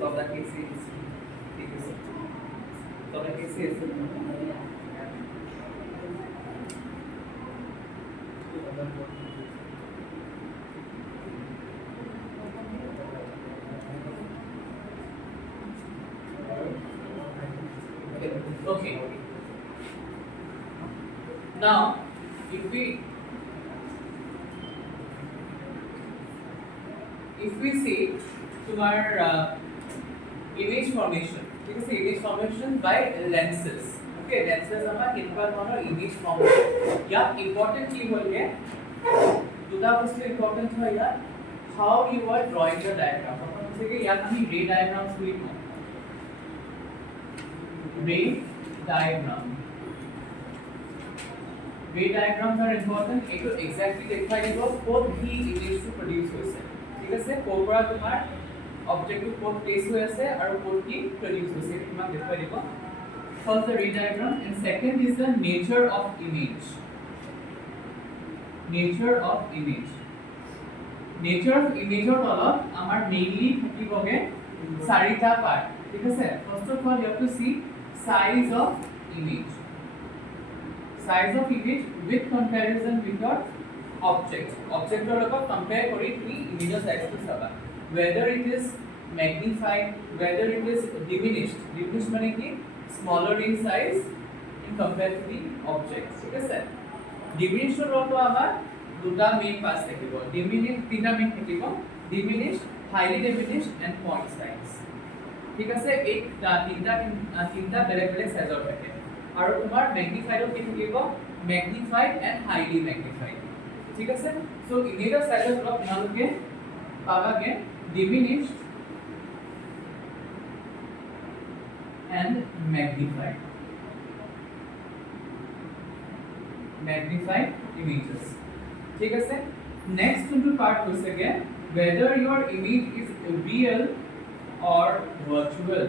সব কেসে ঠিক আছে সব কেসে okay. Now if we see তোমার image formation, ঠিক আছে, image formation by lenses. Okay, lenses আমাৰ কেনেকুৱা ধৰণৰ image form হয় ইয়াত important কি হ'লগে দুটা বস্তু important হয় ইয়াত how you are drawing the diagram. প্ৰথম হৈছে কি ইয়াত আমি ray diagrams বুলি কওঁ ray diagrams are important. এইটো exactly দেখাই দিব ক'ত কি image to produce হৈছে, ঠিক আছে, ক'ৰ পৰা তোমাৰ object to ক'ত place হৈ আছে আৰু ক'ত কি produce হৈছে এইটো তোমাক দেখাই দিব. First the ray diagram and second is the nature of image. Nature of image ৰ তলত আমাৰ mainly থাকিবগে চাৰিটা part, ঠিক আছে. First of all you have to see size of image with comparison with your object ৰ লগত compare কৰি তুমি image ৰ size টো চাবা whether it is magnified, whether it is diminished মানে কি smaller in size in compared to the object, ঠিক আছে. diminished ৰ লগত আমাৰ দুটা মেইন পাস থাকিব, তিনটা মেইন থাকিব, diminished, highly diminished and point size, ঠিক আছে. এই তিনটা বেলেগ বেলেগ সাইজৰ থাকে আৰু তোমাৰ ম্যাগনিফাইড কি থাকিব ম্যাগনিফাইড এন্ড হাইলি ম্যাগনিফাইড, ঠিক আছে. সো ইমেজৰ সাইজৰ অলপ তোমালোকে পাবাগে diminished and magnified images, ঠিক আছে. next into part হৈছে গে whether your image is real or virtual.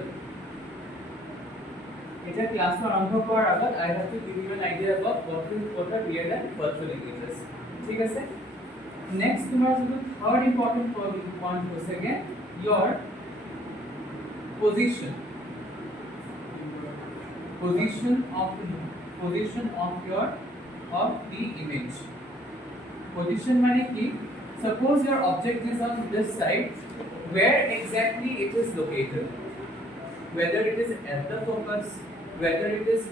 এটা ক্লাস আরম্ভ করার আগে I have to give you an idea about what are real and virtual images, ঠিক আছে. next তোমার শুধু third important point হচ্ছে গে your position of the image. Position মানে কি, suppose your object is on this side, where exactly it is located, whether it is at the focus, whether it is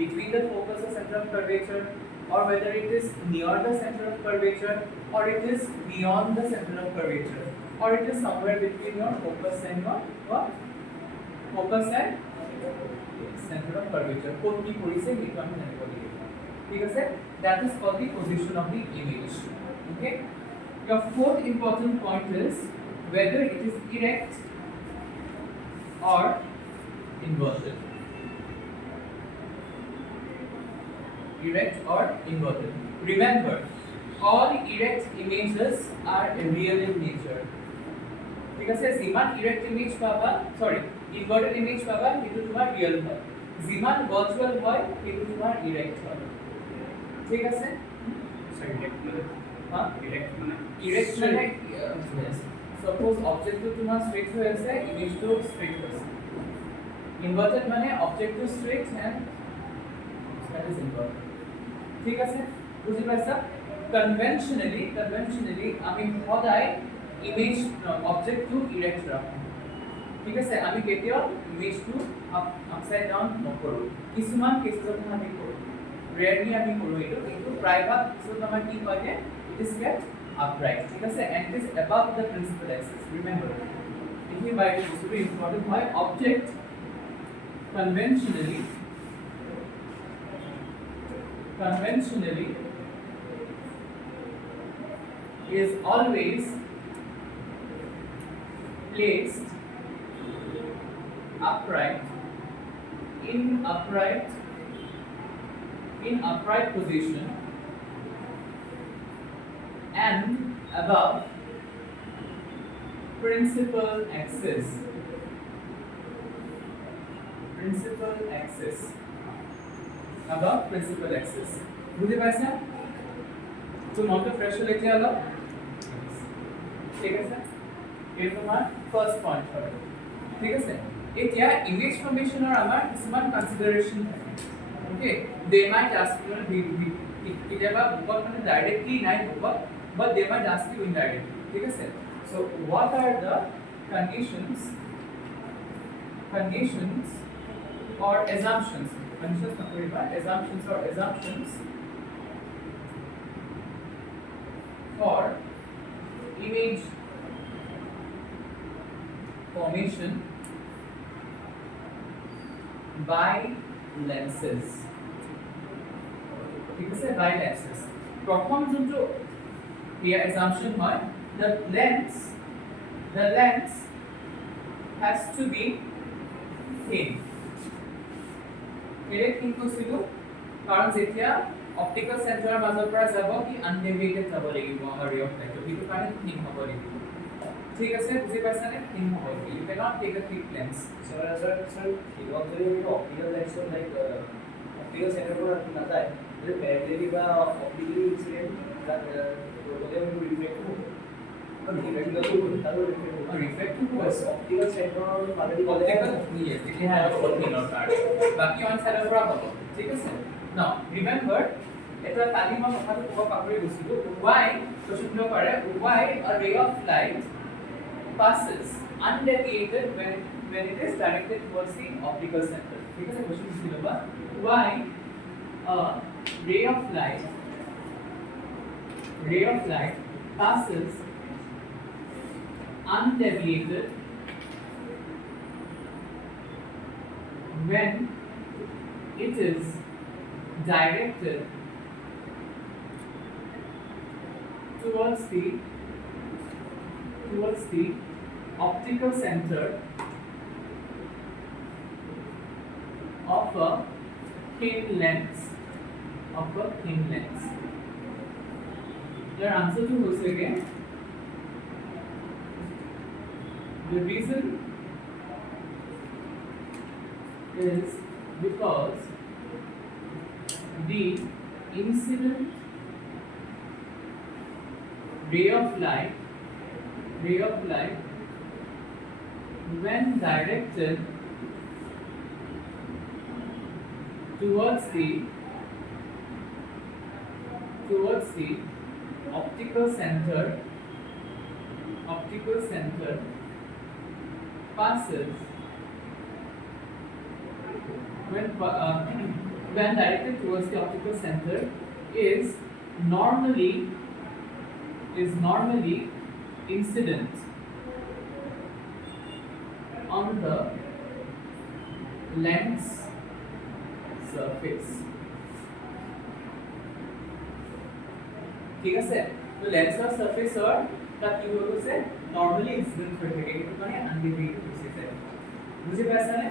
between the focus and center of curvature, or whether it is near the center of curvature, or it is beyond the center of curvature, or it is somewhere between your focus and your center of curvature. কোন কি কৰিছে সেইটো আমি জানিব লাগিব, ঠিক আছে. that is called the position of the image. Okay, your fourth important point is whether it is erect or inverted. Remember, all erect images are real in nature, ঠিক আছে. যিমান erect image পাবা, inverted image পাবা সেইটো তোমাৰ real হয়, যিমান virtual হয় সেইটো তোমাৰ erect হয়, ঠিক আছে. erect মানে suppose object to তোমার straight হৈ আছে, image to straight হৈছে. inverted মানে object to straight and that is inverted, ঠিক আছে, বুঝি পাইছা. conventionally আমি সদায় image object to erect ৰাখো, ঠিক আছে. আমি কেতিয়াও image to upside down নকৰো, কিছুমান কেছত আমি কৰো, rarely আমি কৰো এইটো, কিন্তু প্ৰায়ভাগ কেছত আমাৰ কি হয় it is kept upright, ঠিক আছে, and it is above the principal axis. remember এইখিনি by very important হয়. object conventionally is always placed upright in upright position and above principal axis. Above principal axis. বুঝতে পারছেন? তো মনটো ফ্ৰেছ হ'ল এতিয়া অলপ ঠিক আছে এই তোমাৰ ফাৰ্স্ট পইণ্ট হয় ঠিক আছে এতিয়া ইমেজ ফৰ্মেশনৰ আমাৰ কিছুমান কনসিডাৰেশন থাকে ওকে দে মাইট আস্ক ইউ কেতিয়াবা বুকত মানে ডাইৰেক্টলি নাই বুকত but they might ask you indirectly ঠিক আছে so what are the conditions or assumptions for image formation by lenses ঠিক আছে by lenses প্ৰথম যোনটো here assumption হয় the lens has to be thin এৰে কি কৈছিলো কাৰণ যেতিয়া অপটিকেল সেন্টাৰৰ মাজৰ পৰা যাব কি আনডেভিয়েটেড যাব লাগিব আমাৰ ৰে অফ লাইট সেইটো কাৰণে থিন হ'ব লাগিব ঠিক আছে বুজি পাইছানে থিন হ'ব you can not take a thick lens sir থিনত যদি অপটিকেল লেন্সৰ লাইক অপটিকেল সেন্টাৰৰ পৰা নাযায় যে প্যাৰেলালি বা অপটিকেলি ইনসিডেন্ট প্রবলেম রিফ্লেক্ট হবে refractive was অপটিকেল সেন্টাৰৰ মাজেদি optical yes it has optical part বাকি on side of problem ঠিক আছে now remember এটা কালি মই কথাটো ক'ব পাহৰি গৈছিলো why কোশ্চেন পাৰে why a ray of light passes undeviated when it is directed towards the optical center ঠিক আছে কোশ্চেন ছিল বা why a ray of light passes undeviated when it is directed towards the optical center of a thin lens Your answer to was again the reason is because the incident ray of light when directed towards the optical center passes when directed towards the optical center is normally incident on the lens surface ঠিক আছে তো লেন্সৰ সাৰফেসৰ তাত কি হৈ গৈছে normally incident হৈ থাকে কিন্তু মানে আনডিভিয়েটেড হৈছে যায় বুজি পাইছানে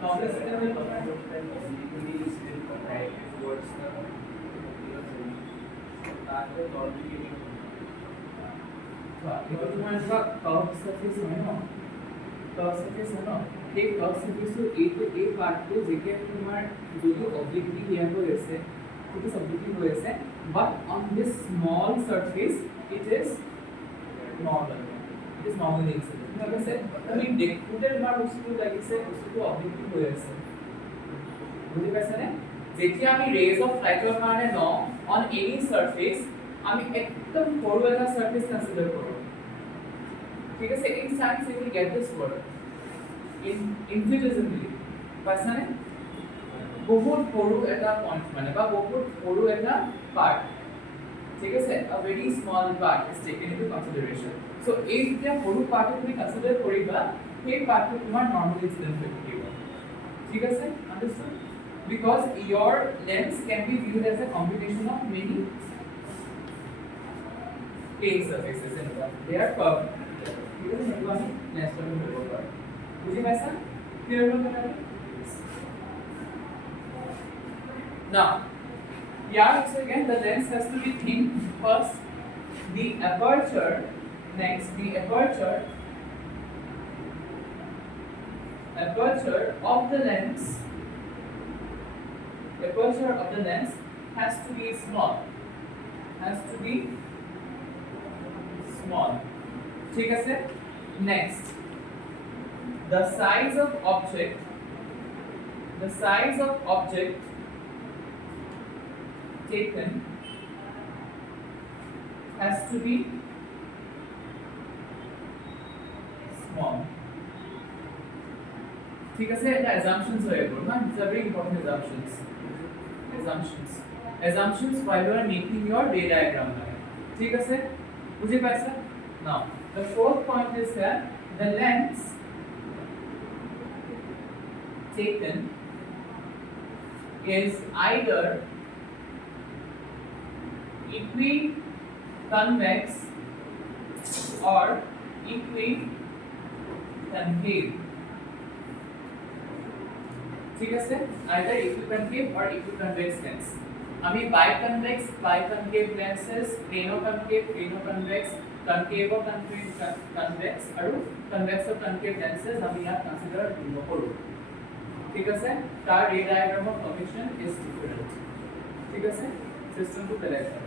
নরমালি ইনসিডেন্ট হৈ থাকে অপটিকেলি ইনসিডেন্ট হয় টুয়ার্ডস দ্য অপটিকেল সেন্টার তারপরে নরমালি এটা তোমাৰ এটা কার্ভ সারফেস হয় ন কার্ভ সারফেস হয় ন এই কার্ভ সারফেসটো এই পাৰ্টটো যেতিয়া তোমাৰ যদি অবজেক্টলি হিয়াৰ হৈ আছে it is obliquely হৈ আছে but on this small surface it is normal incident ঠিক আছে তুমি দেখুতে তোমাৰ বস্তু লাগিছে বস্তুটো obliquely হৈ আছে বুজি পাইছানে যেতিয়া আমি rays of light ৰ কাৰণে ন on any surface আমি একদম সৰু এটা surface consider কৰো ঠিক আছে in science we will get this word infinitesimally পাইছানে বহুত সৰু এটা পইণ্ট মানে বা বহুত সৰু এটা পাৰ্ট ঠিক আছে a very small part is taken into consideration so এই যে সৰু পাৰ্টটো তুমি কনসিডাৰ কৰিবা সেই পাৰ্টটো তোমাৰ নরমাল ইনসিডেন্ট হৈ থাকিব ঠিক আছে understood because your lens can be viewed as a combination of many plane surfaces and they are curved ঠিক আছে সেইটো আমি নেক্সট টাইম কৰিব পাৰোঁ বুজি পাইছা ক্লিয়াৰ হ'ল কথাটো Now, here also again the lens has to be thin. First, the aperture. Next, the aperture of the lens. Aperture of the lens has to be small. has to be small. ঠিক আছে? Next, the size of object taken has to be small. ঠিক আছে, এটা assumptions হয়ে গেল না? These are very important assumptions while you are making your day diagram. ঠিক আছে, বুঝে পাইছা? Now the fourth point is that the length taken is either equiconvex or equiconcave. ঠিক আছে, either equiconcave or equiconvex lens. আমি biconvex lenses, plano-concave, concave or convex আৰু convex or concave lenses আমি ইয়াত কনসিডাৰ নকৰো। ঠিক আছে, তাৰ ৰে ডায়াগ্ৰামৰ ফৰ্মেশন ইজ ডিফাৰেন্ট। ঠিক আছে, সিস্টেমটো বেলেগ হয়।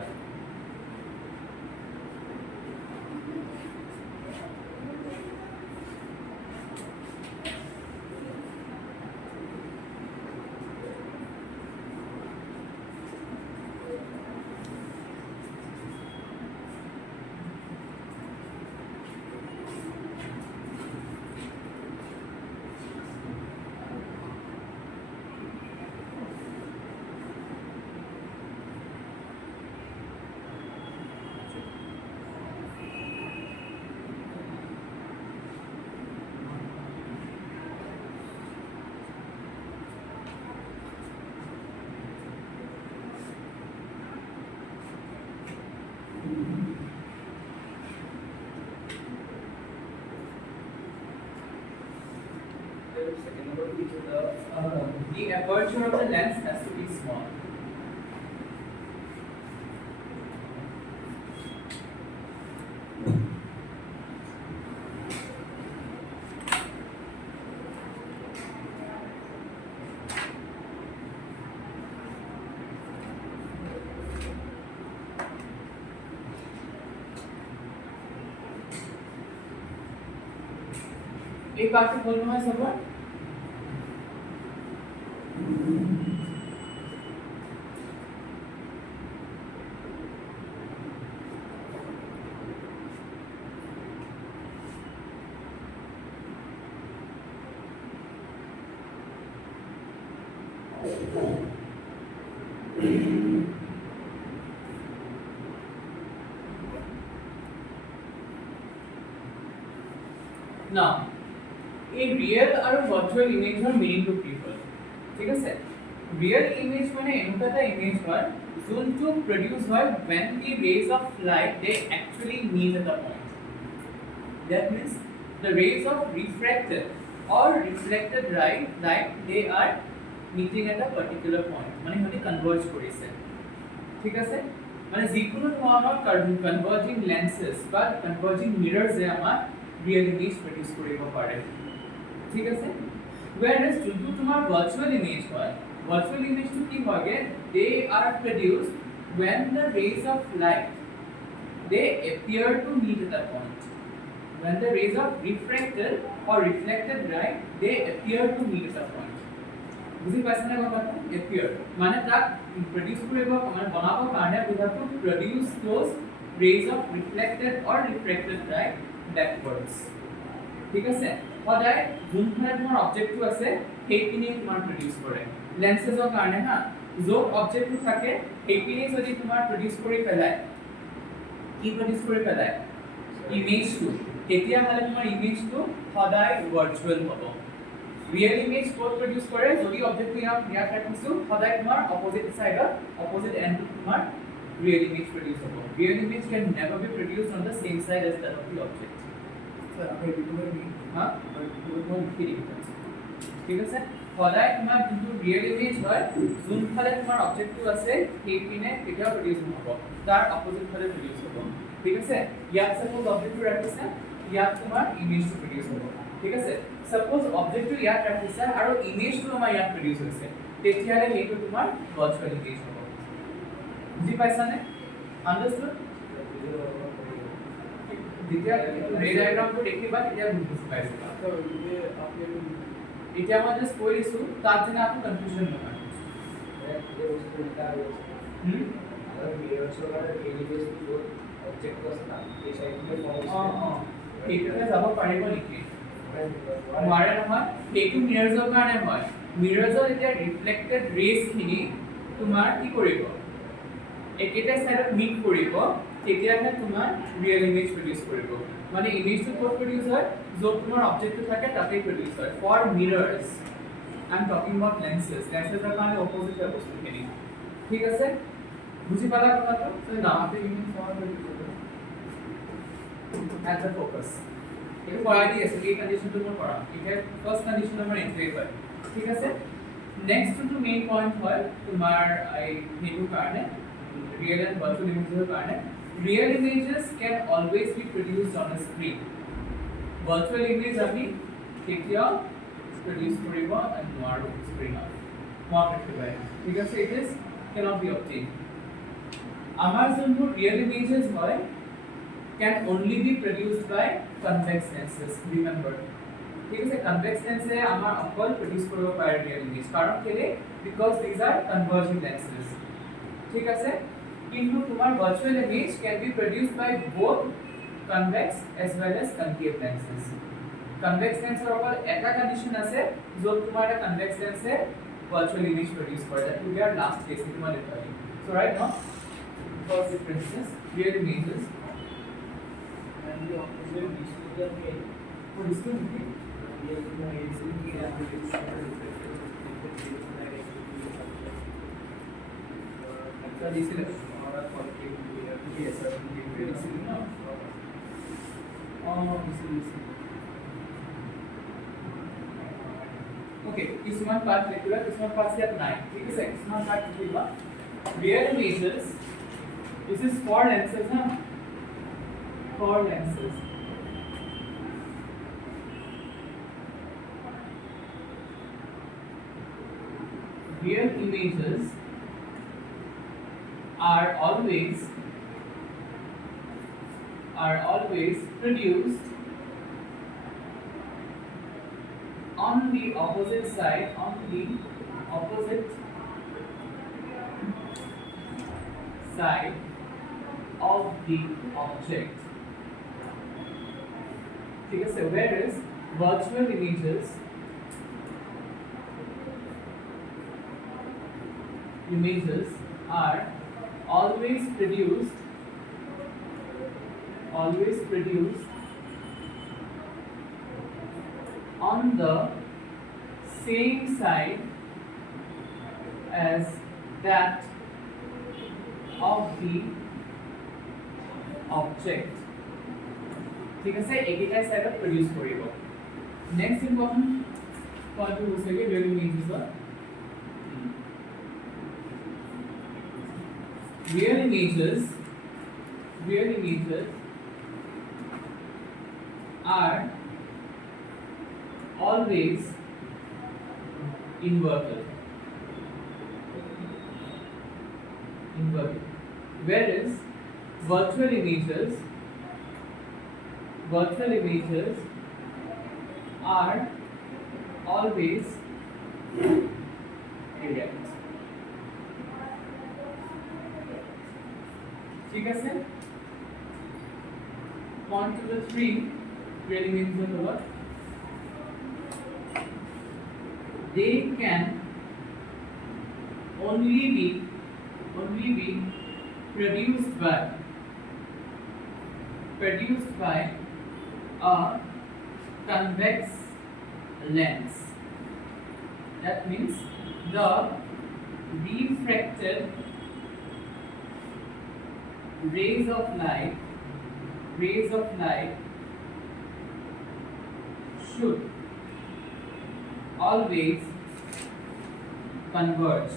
The aperture of the lens has to be small. एक बात को बोलना है सब now a real or virtual image or meaning to people. ঠিক আছে, real image মানে এমন একটা image হয় যোনটো produce হয় when the rays of light they actually meet at the point. That means the rays of refracted or reflected light they are meeting at a particular point. মানে হলি converge কৰিছে। ঠিক আছে, মানে যিকোনো ধৰণৰ converging lenses বা converging mirrors এ আমাৰ real image produce কৰিব পাৰে। ঠিক আছে, whereas যোনটো তোমাৰ virtual image হয়, virtual image to কি হয় they are produced when the rays of light they appear to meet at that point. When the rays of refracted or reflected light they appear to meet at that point. বুজি পাইছা না কথাটো? appear মানে তাক produce কৰিব মানে বনাব কাৰণে we have to produce those rays of reflected or refracted light backwards. ঠিক আছে, সদায় যোনফালে তোমাৰ অবজেক্টটো আছে সেইখিনি তোমাৰ প্ৰডিউস কৰে লেন্সেছৰ কাৰণে হা। য'ত অবজেক্টটো থাকে সেইখিনি যদি তোমাৰ প্ৰডিউস কৰি পেলায় কি প্ৰডিউস কৰি পেলায় ইমেজটো, তেতিয়াহ'লে তোমাৰ ইমেজটো সদায় ভাৰ্চুৱেল হ'ব। ৰিয়েল ইমেজ ক'ত প্ৰডিউস কৰে যদি অবজেক্টটো ইয়াত ৰাখিছো সদায় তোমাৰ অপোজিট সাইডত অপোজিট এন্ডত তোমাৰ ৰিয়েল ইমেজ প্ৰডিউস হ'ব। Real image can never be produced on the same side as that of the object. ঠিক আছে, সদায় তোমাৰ যোনটো ৰিয়েল ইমেজ হয় যোনফালে তোমাৰ অবজেক্টটো আছে সেইপিনে কেতিয়াও প্ৰডিউস নহ'ব, তাৰ অপোজিট ফালে প্ৰডিউস হ'ব। ঠিক আছে, ইয়াত সাপোজ অবজেক্টটো ৰাখিছা ইয়াত তোমাৰ ইমেজটো প্ৰডিউস হ'ব। ঠিক আছে, সাপোজ অবজেক্টটো ইয়াত ৰাখিছা আৰু ইমেজটো আমাৰ ইয়াত প্ৰডিউস হৈছে, তেতিয়াহ'লে সেইটো তোমাৰ ভাৰ্চুৱেল ইমেজ হ'ব। বুজি পাইছানে? Understood? যেতিয়া ৰে ডায়াগ্ৰামটো দেখিবা তেতিয়া বুজি পাইছা এতিয়া মই জাস্ট কৈ দিছোঁ তাত যেনে আকৌ কনফিউজন নহয় সেইটোতে যাব পাৰিব নেকি নোৱাৰে নহয় সেইটো মিৰৰ্ছৰ কাৰণে হয় মিৰৰ্ছৰ এতিয়া ৰিফ্লেক্টেড ৰেজখিনি তোমাৰ কি কৰিব একেটা সাইডত মিট কৰিব তেতিয়াহে তোমাৰ ৰিয়েল ইমেজ প্ৰডিউস কৰিব মানে ইমেজটো ক'ত প্ৰডিউস হয় য'ত তোমাৰ অবজেক্টটো থাকে তাতেই প্ৰডিউস হয় for mirrors I am talking about lenses লেন্সেছৰ কাৰণে অপোজিট হয় বস্তুখিনি ঠিক আছে বুজি পালা কথাটো সো নাওতে image for at the focus এটা কৰাই দি আছে এই কন্ডিশনটো মই কৰাম এতিয়া ফার্স্ট কন্ডিশন আমাৰ এন্ট্ৰি হয় ঠিক আছে নেক্সট টু মেইন পইণ্ট হয় তোমাৰ এই হেতু কাৰণে real and virtual images কাৰণে real images can always be produced on a screen virtual image আমি কেতিয়াও produce কৰিব নোৱাৰো স্ক্ৰিনত মনত ৰাখিবা ঠিক আছে it is cannot be obtained আমাৰ যোনবোৰ real images হয় can only be produced by convex lenses remember ঠিক আছে convex lens এ আমাৰ অকল produce কৰিব পাৰে real image কাৰণ কেলে because these are converging lenses ঠিক আছে কিন্তু তোমাৰ virtual image can be produced by both convex as well as concave lenses convex lens ৰ অকল এটা কন্ডিশন আছে য'ত তোমাৰ এটা convex lens এ virtual image produce কৰে that will be our last case তোমাৰ দেখাই so right now first difference is real images and the opposite is the main for this one real images this is yes sir this is no this is okay কিছুমান পার্ট লিখিবা কিছুমান পার্ট ইয়াত নাই ঠিক আছে কিছুমান পার্ট লিখিবা real images this is for lenses na for lenses real images are always produced on the opposite side of the object ठीक है whereas virtual images are always produced on the same side as that of the object ঠিক আছে একেটা সাইডত প্ৰডিউস কৰিব next important পইণ্টটো হৈছে কি ৰিয়েল ইমেজেছৰ real images are always inverted whereas virtual images are always direct ঠিক আছে point to the 3 real images হলো they can only be produced by a convex lens that means the refracted rays of light should always converge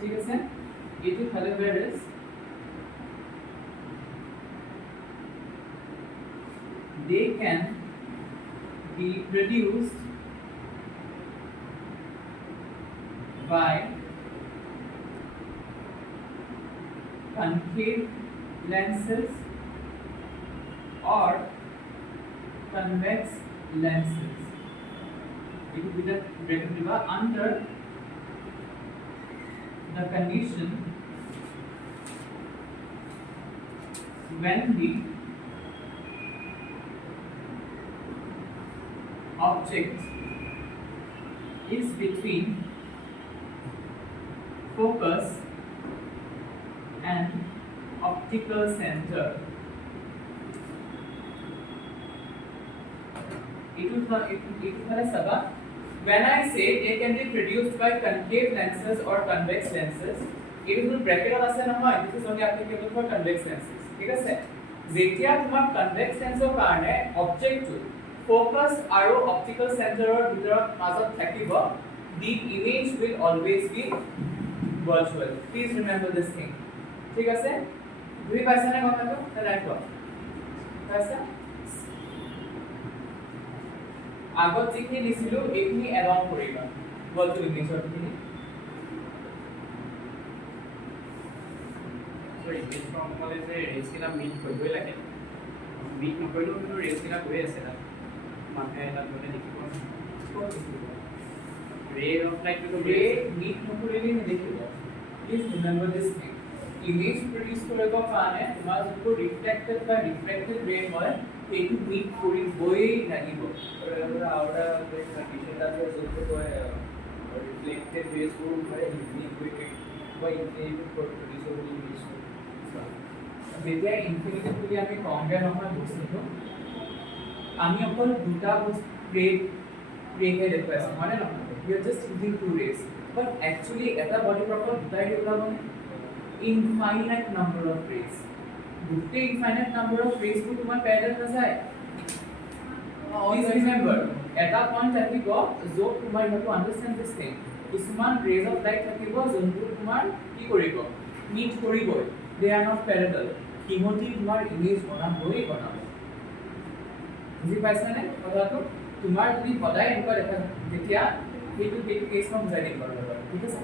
ঠিক আছে এটো হলো whereas they can be produced by concave lenses or convex lenses. It will be the bracket diva under the condition when the object is between focus and optical center. When I say they can be produced by concave lenses or convex lenses, it is in bracket of ase nohoy, this is only applicable for convex lenses. ঠিক আছে, যেতিয়া তোমার convex lensৰ কাৰণে object to focus আৰু optical centerৰ ভিতৰত মাজত থাকিব, the image will always be virtual. Please remember this thing. ঠিক আছে, বুজি পাইছা নে কথাটো? ৰাইট কোৱা পাইছা? আগত যিখিনি লিখিলো এইখিনি এড অন কৰিবা ভাৰ্চুৱেল ইমেজৰ খিনি। So image from কলে যে ৰেজ কিনা মিট কৰিবই লাগে, মিট নকৰিলেও কিন্তু ৰেজ কিনা গৈ আছে তাত মানুহে তাত মানে দেখিব ৰে অফ লাইট টো ৰে মিট নকৰিলে নেদেখিব। Please remember this thing, image produce কৰিব কাৰণে তোমাৰ যিটো ৰিফ্লেক্টেড বা ৰিফ্ৰেক্টেড ৰে হয় সেইটো মিট কৰিবই লাগিব। ahora pues condition আছে যেটো কয় reflected rays को মানে equated by infinity produce of image। যেতিয়া ইনফিনিটি বুলি আমি কওঁগে নহয় বস্তুটো, আমি অকল দুটা ৰেহে দেখুৱাইছোঁ হয় নে নহয়? We are just using two rays, but actually এটা body part দুটাই ওলাব নে? Infinite number of rays, গোটেই infinite number of rays টো তোমাৰ parallel নাযায়। Please remember, এটা point থাকিব য'ত তোমাৰ you have to understand this thing, কিছুমান rays of light থাকিব যোনটো তোমাৰ কি কৰিব? meet কৰিবই, they are not parallel, সিহঁতি তোমাৰ image বনাবই বনাব। বুজি পাইছানে কথাটো? তোমাৰ যদি সদায় এনেকুৱা দেখা যেতিয়া সেইটো কেছ মই বুজাই দিম বাৰু, ঠিক আছে?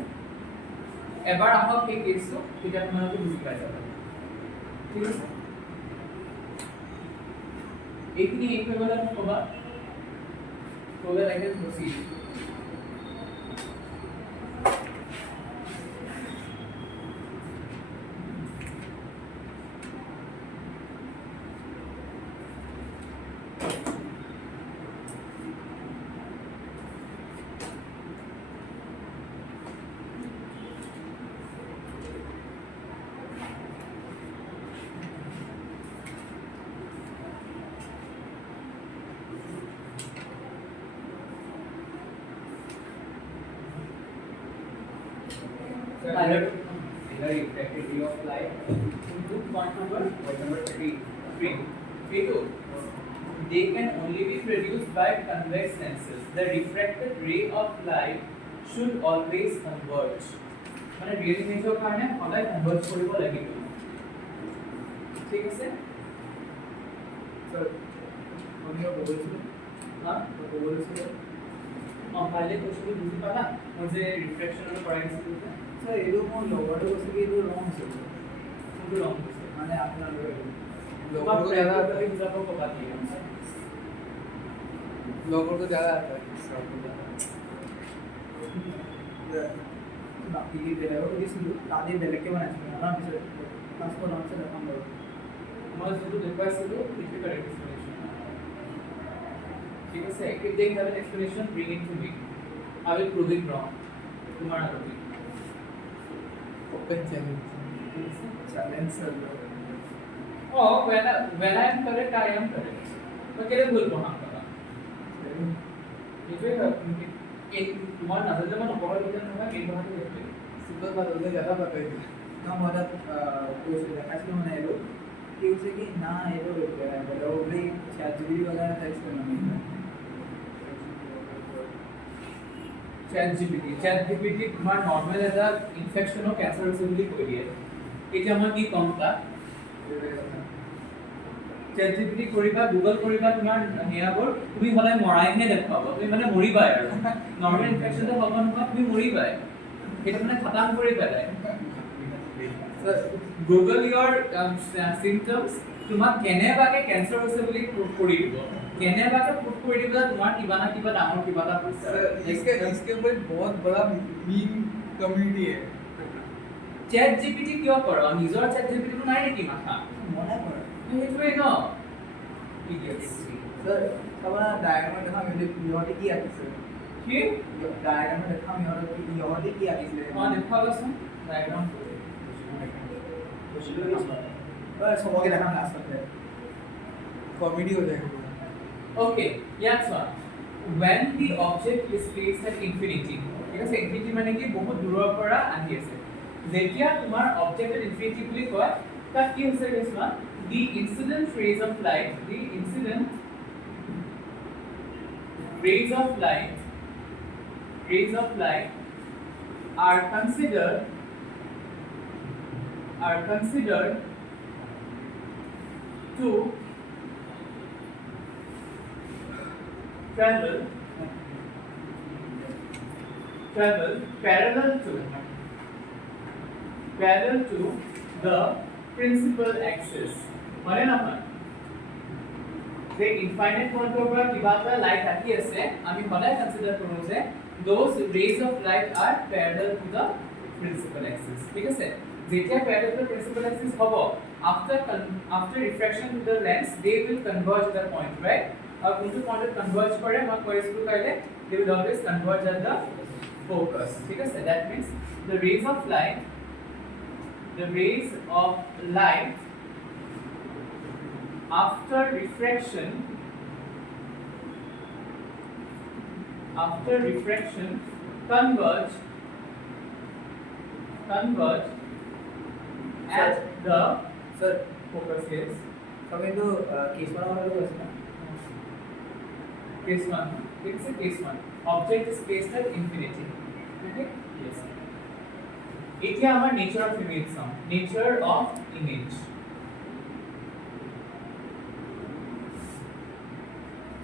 এবাৰ আহক সেই কেছটো, তেতিয়া তোমালোকে বুজি পাই যাবা, ঠিক আছে? এইখিনি এই কৰিবলৈ মোক ক'বা, so that I can proceed. refracted ray of light into point number number 3 3. They can only be produced by convex lenses. The refracted ray of light should always converge. মানে রিয়েল ইমেজৰ কাৰণে সদায় কনভাৰ্জ কৰিব লাগিব, ঠিক আছে? স্যার আমি বলছিলাম হ্যাঁ বলছিলাম কাইলে কোশ্চেন বুজি পালা মই যে রিফ্লেকশনৰ পৰাই দিছিলো যে স্যার এইটো মই লগৰটো কৈছে কি এইটো ৰং আছে, কোনটো ৰং হৈছে মানে আপোনাৰ লগৰটো জানা তুমি বুজাব ক'বা কি লগৰটো জানা বাকি বেলেগক দিছিলোঁ তাতে বেলেগকৈ বনাইছিলোঁ আমাৰ পিছত পাঁচশ নামছে দেখাম বাৰু। মই যোনটো দেখুৱাইছিলোঁ সেইটো কাৰেক্ট এক্সপ্লেনেশ্যন, ঠিক আছে? if they have an explanation bring it to me, I will prove it wrong তোমাৰ আগতে। open challenge oh when I am correct I am correct, মই কেলে ভুল পঢ়াম পাবা এইটোৱে তোমাৰ নাজানিলে মই নপঢ়াৰ কথা নহয়, এই কথাটো এইটোৱে super बदलने ज़्यादा पता है ना हमारा कोई से देखाइছিল মানে এলো কি হৈছে কি না এলো বড় বড় চ্যাট জিপিটি वगैरह टेक्स्ट करना नहीं চ্যাট জিপিটি তোমাৰ নৰ্মেল এটা ইনফেকশনৰ ক্যান্সাৰ হৈছে বুলি কৈ দিয়ে, এতিয়া মই কি ক'ম তাক? চ্যাট জিপিটি কৰিবা, গুগল কৰিবা, তোমাৰ হেয়াবোৰ তুমি সদায় মৰাইহে দেখাব, তুমি মানে মৰিবাই আৰু নৰ্মেল ইনফেকশনটো হ'ব নহয় তুমি মৰিবাই, সেইটো মানে খতম কৰি পেলাই। Google your symptoms. তোমাক কেনেবাকে ক্যান্সার হৈছে বুলি প্ৰুভ কৰি দিব কেনেবাকে প্ৰুভ কৰি দিব তোমাৰ কিবা না কিবা ডাঙৰ কিবা এটা হৈছে इसके ऊपर बहुत बड़ा मीम कम्युनिटी है चैट जीपीटी কিয় কৰ নিজৰ चैट जीपीटी টো নাই নেকি মাথা মনে কৰে সেইটোৱে ন ইডিয়টস স্যার আপনারা ডায়াগ্রামে দেখাম ইহতে কি আছে কি ডায়াগ্রামে দেখাম ইহতে কি আছে দেখাবচোন ডায়াগ্ৰাম সবকে দেখাম লাস্টতে कॉमेडी हो जाएगा Okay, yeah, so when the object is placed at infinity, ঠিক আছে infinity মানে কি বহুত দূৰৰ পৰা আহি আছে যেতিয়া তোমাৰ object at infinity বুলি কয় তাত কি হৈছে কিছুমান the incident rays of light are considered to travel parallel to the principal axis. মানে নহয় যে ইনফাইনাইট পইণ্টৰ পৰা কিবা এটা লাইট আহি আছে আমি সদায় কনসিডাৰ কৰোঁ যে those rays of light are parallel to the principal axis ঠিক আছে যেতিয়া parallel to the principal axis হ'ব after refraction to the lens they will converge the point right और कोणतो पॉइंट कन्वर्ज करे মই কৈছো কাইলে they will always converge at the focus ঠিক আছে that means the rays of light after refraction converge at the sir focus is তবে তো কেস বানানো হলো আছে না case 1 it is a case 1 object is placed at infinity okay yes এতিয়া আমাৰ nature of image চাম nature of image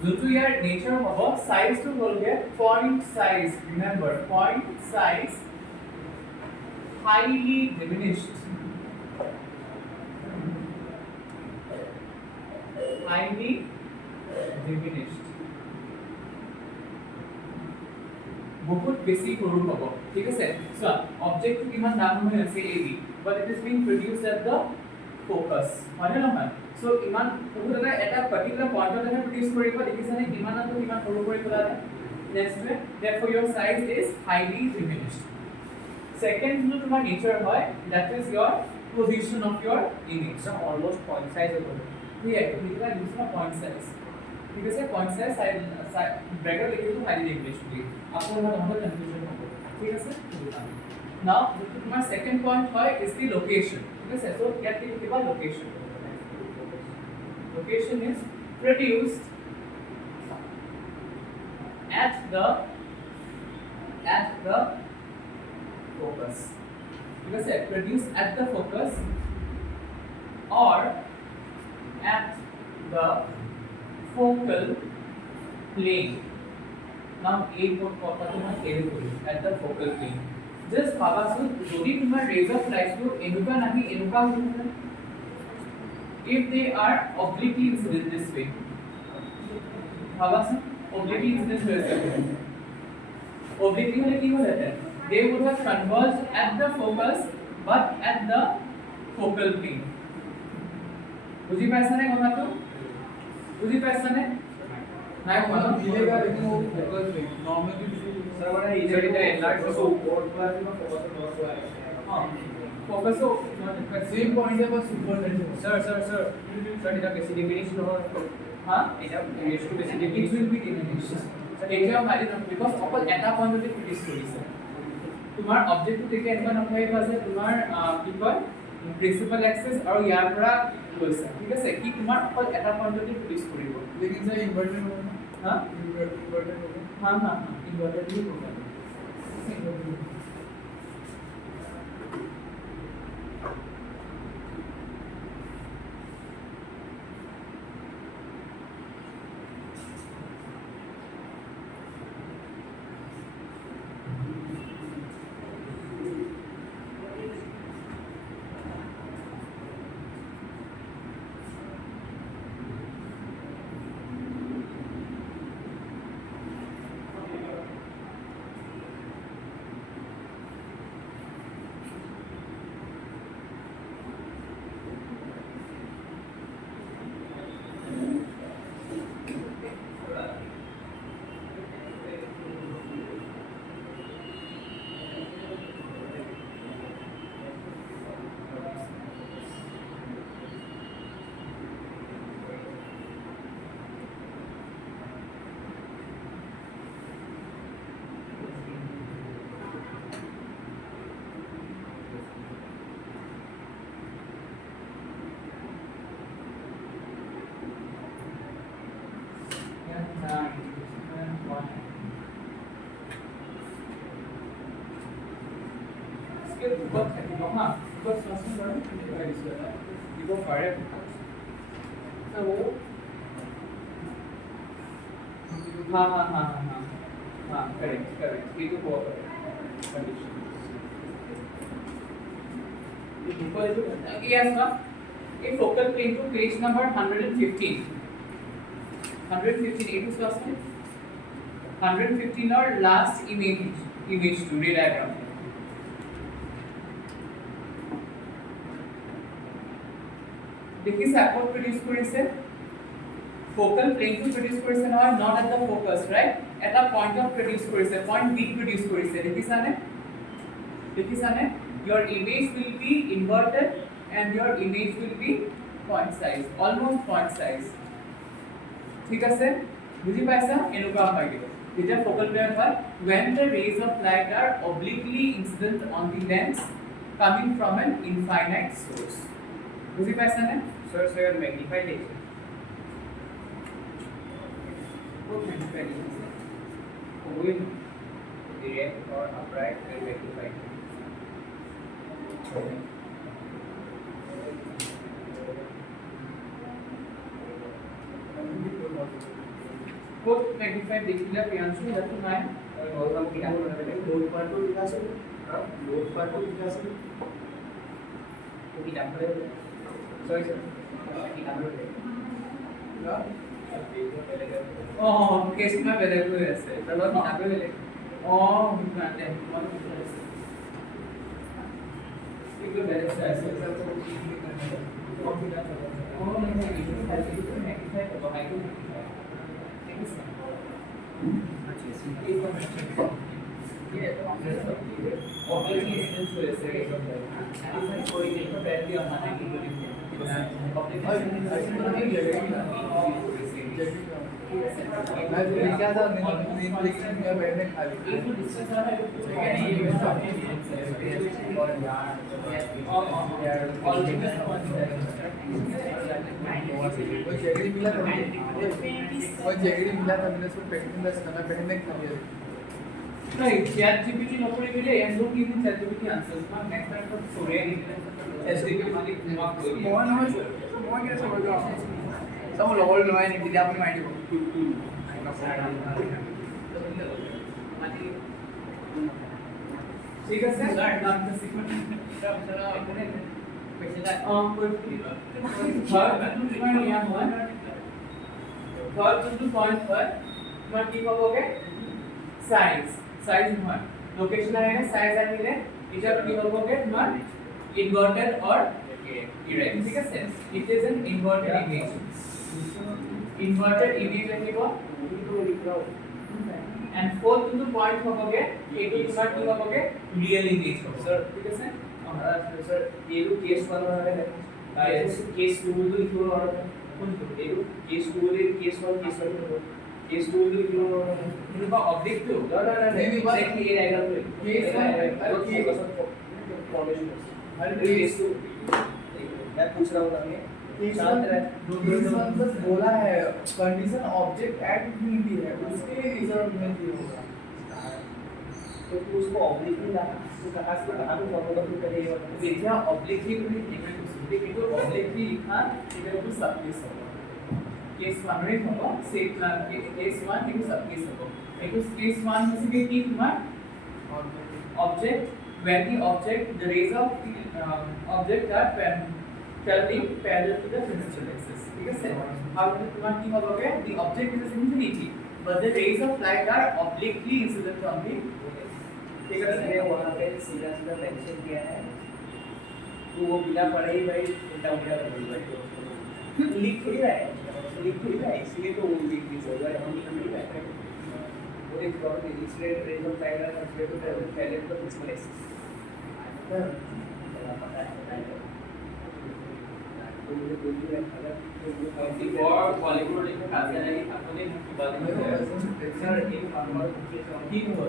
যোনটো ইয়াৰ nature হ'ব size to হ'লগে point size remember point size highly diminished বহুত বেছি সৰু হ'ব ঠিক আছে সো অবজেক্ট কিমান ডাঙৰ হৈ আছে ab but it is being produced at the focus হয় নহয় সো ইমান বহুত এটা পাৰ্টিকুলাৰ পইণ্টত এটা প্ৰডিউস কৰিব দেখিছানে কিমান আৰু কিমান সৰু কৰি পেলালে next therefore your size is highly diminished second जो তোমাৰ nature হয় that is your position of your image so almost point size of yeah because I use point size ঠিক আছে point size side bracket লিখিছো highly diminished বুলি আপোনাৰ নহ'লে কনফিউজন হ'ব ঠিক আছে now যোনটো তোমাৰ second point হয় is the location ঠিক আছে so ইয়াত কি লিখিবা location is produced at the focus ঠিক আছে produced at the focus or at the focal plane now এই কথাটো মই এৰি কৰিম at the focal plane just ভাবাচোন যদি তোমাৰ rays of light টো এনেকুৱা নাহি এনেকুৱা হৈছে if they are obliquely incident this way ভাবাচোন obliquely incident হৈছে obliquely হলে কি হলে they would have converged at the focus but at the focal plane বুজি পাইছানে কথাটো বুজি পাইছানে নাই কথাটো मिलेगा लेकिन वो फोकस नहीं नॉर्मली सर মানে এই Sir, এটা enlarge তো বোর্ড पर जो फोकस लॉस हुआ है हां फोकस हो सेम पॉइंट है बस ऊपर साइड से sir এটা বেছি definition নহয় हां এটা image টো বেছি it definition will be diminished এতিয়া মাৰি ন because অকল এটা পইণ্টতে প্ৰডিউস কৰিছে তোমাৰ অবজেক্টটো থেকে এনেকুৱা নকৰিবা যে তোমাৰ কি কয় প্ৰিন্সিপাল এক্সিস আৰু ইয়াৰ পৰা লৈছে ঠিক আছে কি তোমাৰ অকল এটা পইণ্টতে প্ৰডিউস কৰিব लेकिन सर इन्वर्टेड होगा हां इन्वर्टेड होगा हां हां इन्वर्टेड भी होगा কে দুপত থাকিব হা দুপত চোৱাচোন বাৰু দেখুৱাই দিছোঁ এটা দিব পাৰে हाँ हाँ हाँ हाँ हाँ हाँ करेक्ट करेक्ट ये तो बहुत कंडीशन ये ऊपर जो यस ना ये focal plane to page number 115 115 it is last 115 और last image two ray diagram देखिए सैपो प्रोड्यूस কৰিছে focal plane to produce কৰিছে নহয় not at the focus right at a point of produce কৰিছে point b produce কৰিছে দেখিছানে your image will be inverted and your image will be point size almost point size ঠিক আছে বুজি পাইছা এনেকুৱা হয় গিয়ে যেতিয়া focal plane হয় when the rays of light are obliquely incident on the lens coming from an infinite source বুজি পাইছানে सर सर मैग्नीफाइड है What magnified is it? with direct or upright and magnified What magnified देखिला Priyanshu that to nine और हम क्या कर रहे हैं लोड पार्ट को लिखा से हां लोड पार्ट को लिखा से तो की नंबर सॉरी सर की नंबर oh case में बेलेग हुए ऐसे चलो की नंबर ले oh जानते हैं एक तो बेलेग से ऐसे oh नहीं ये तो magnified तो हाई को ये obviously instance हुए ऐसे ऐसा कोई नहीं तो पहले हमारे की मैं तो लिखा था नींद लेकिन मैं बैठने खाली वो जैकेट मिला था मैंने उसको पहनने का मैं पहनने खाली नहीं चैट जीपीटी नौकरी मिले एंड लोग की चैट जीपीटी आंसर्स में नेक्स्ट टाइम तो सोरे नहीं एसडीपी मालिक मार्क कोई मोहन के समझ लो सब लोगों ने नहीं दिया अपनी माइंड को ठीक है सर नाम का सीक्वेंस थर्ड पॉइंट पर तुम्हारा की होगे साइज तुम्हारा लोकेशन आएगा साइज आएगा इधर की होगे तुम्हारा inverted or erect ठीक है sir it is an inverted image लिखिबो and fourth to point होगे ये तो तुम्हारा की होगे real image होगा सर ठीक है सर सर ये लोग केस 1 वाला है केस 2 तो लिखो और कौन तो ये लोग केस 2 ले केस 1 केस 2 लिखो इनका ऑब्जेक्ट तो ना नहीं बस ये डायग्राम तो केस 1 अरे केस 2 मैं पूछ रहा हूं ना शांत रह बस बोला है कंडीशन ऑब्जेक्ट एट हिंदी है उसके लिए रिजर्व में दिया होगा तो तू उसको ऑब्लिकली ला तो कहां से कहां को फॉर्मूला फिर करेगा देखिए ऑब्लिकली को लिखने को सुनते कि तो ऑब्लिकली लिखा इधर को सब केस होगा केस 1 रे होगा सेट केस 1 इनको सब केस होगा एक केस 1 में से की तुम्हारा object when the rays of the object are traveling parallel to the principal axis ठीक है सर अब तुम्हारा की होगा the object is infinity but the rays of light are obliquely incident from the ठीक है सर वहां पे सीधा मेंशन किया है तो वो बिना पढ़े ही भाई उल्टा उल्टा कर बोल भाई लिख थोड़ी रहा है इसलिए तो वो लिख बोल रहा है हम लिख नहीं रहा है वो एक और इसलिए rays of light are compare to पहले तो कुछ नहीं तो मुझे बोलिए अगर और बॉलीवुड लिखने खास है कि अपने की बात नहीं सर एक फॉर्मूला की हो